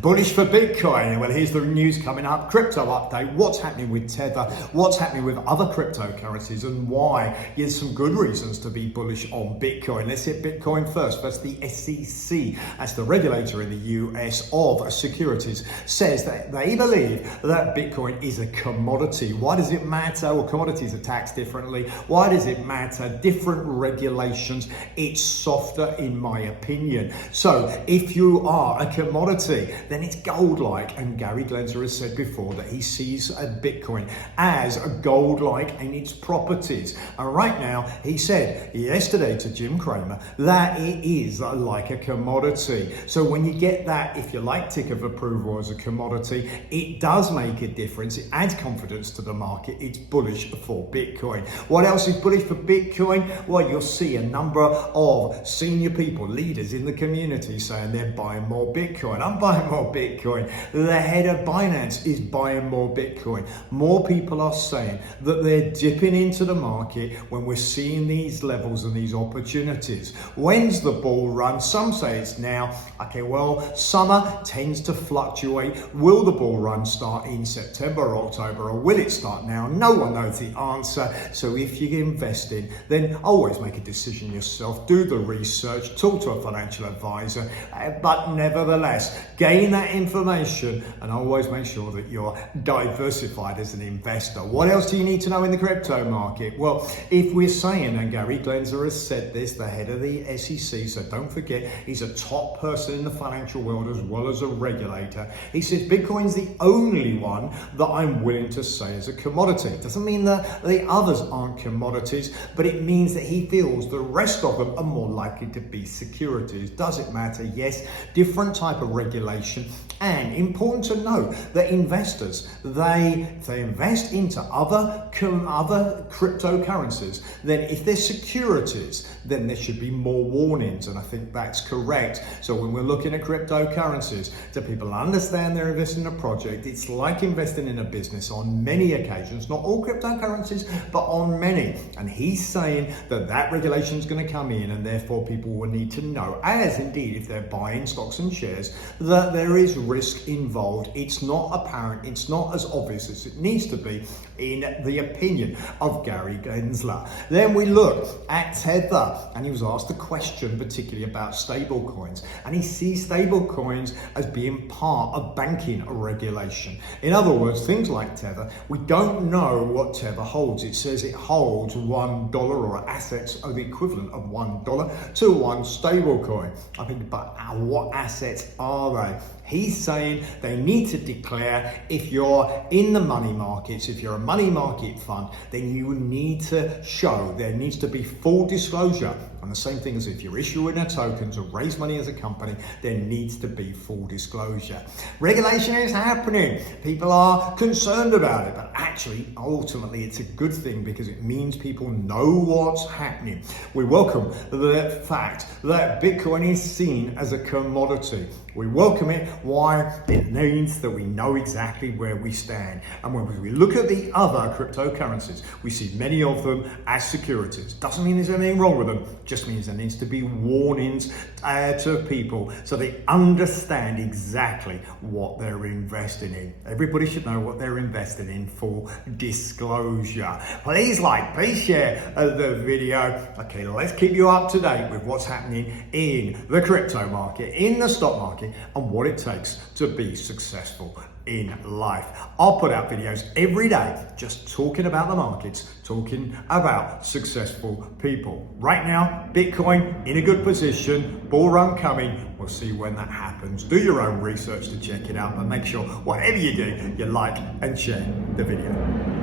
Bullish for Bitcoin. Well, here's the news coming up. Crypto update. What's happening with Tether? What's happening with other cryptocurrencies and why? There's some good reasons to be bullish on Bitcoin. Let's hit Bitcoin first. First, the SEC, as the regulator in the US of securities, says that they believe that Bitcoin is a commodity. Why does it matter? Well, commodities are taxed differently. Why does it matter? Different regulations. It's softer, in my opinion. So if you are a commodity, then it's gold-like, and Gary Gensler has said before that he sees Bitcoin as a gold-like in its properties. And right now, he said yesterday to Jim Cramer that it is like a commodity. So when you get that, if you like, tick of approval as a commodity, it does make a difference. It adds confidence to the market. It's bullish for Bitcoin. What else is bullish for Bitcoin? Well, you'll see a number of senior people, leaders in the community saying they're buying more Bitcoin. I'm buying more Bitcoin. The head of Binance is buying more Bitcoin. More people are saying that they're dipping into the market when we're seeing these levels and these opportunities. When's the bull run? Some say it's now. Okay, well, summer tends to fluctuate. Will the bull run start in September or October, or will it start now? No one knows the answer. So if you're investing, then always make a decision yourself. Do the research, talk to a financial advisor, but nevertheless, gain that information and always make sure that you're diversified as an investor. What else do you need to know in the crypto market? Well, if we're saying, and Gary Gensler has said this, the head of the SEC, so don't forget, he's a top person in the financial world as well as a regulator. He says Bitcoin's the only one that I'm willing to say is a commodity. Doesn't mean that the others aren't commodities, but it means that he feels the rest of them are more likely to be securities. Does it matter? Yes. Different type of regulation. And important to note that investors, if they invest into other cryptocurrencies, then if they're securities, then there should be more warnings. And I think that's correct. So when we're looking at cryptocurrencies, do people understand they're investing in a project? It's like investing in a business on many occasions, not all cryptocurrencies, but on many. And he's saying that that regulation is going to come in, and therefore people will need to know, as indeed if they're buying stocks and shares, that there is risk involved. It's not apparent, it's not as obvious as it needs to be, in the opinion of Gary Gensler. Then we look at Tether, and he was asked a question particularly about stable coins, and he sees stable coins as being part of banking regulation. In other words, things like Tether, we don't know what Tether holds. It says it holds $1 or assets of the equivalent of $1 to one stable coin. I think, but what assets are they? He's saying they need to declare, if you're in the money markets, if you're a money market fund, then you need to show, there needs to be full disclosure. And the same thing as if you're issuing a token to raise money as a company, there needs to be full disclosure. Regulation is happening. People are concerned about it, but actually, ultimately, it's a good thing because it means people know what's happening. We welcome the fact that Bitcoin is seen as a commodity. We welcome it. Why? It means that we know exactly where we stand. And when we look at the other cryptocurrencies, we see many of them as securities. Doesn't mean there's anything wrong with them, just means there needs to be warnings to people so they understand exactly what they're investing in. Everybody should know what they're investing in, full disclosure. Please like, please share the video. Okay, let's keep you up to date with what's happening in the crypto market, in the stock market, and what it takes to be successful in life. I'll put out videos every day just talking about the markets, talking about successful people. Right now, Bitcoin in a good position, bull run coming. We'll see when that happens. Do your own research to check it out, but make sure whatever you do, you like and share the video.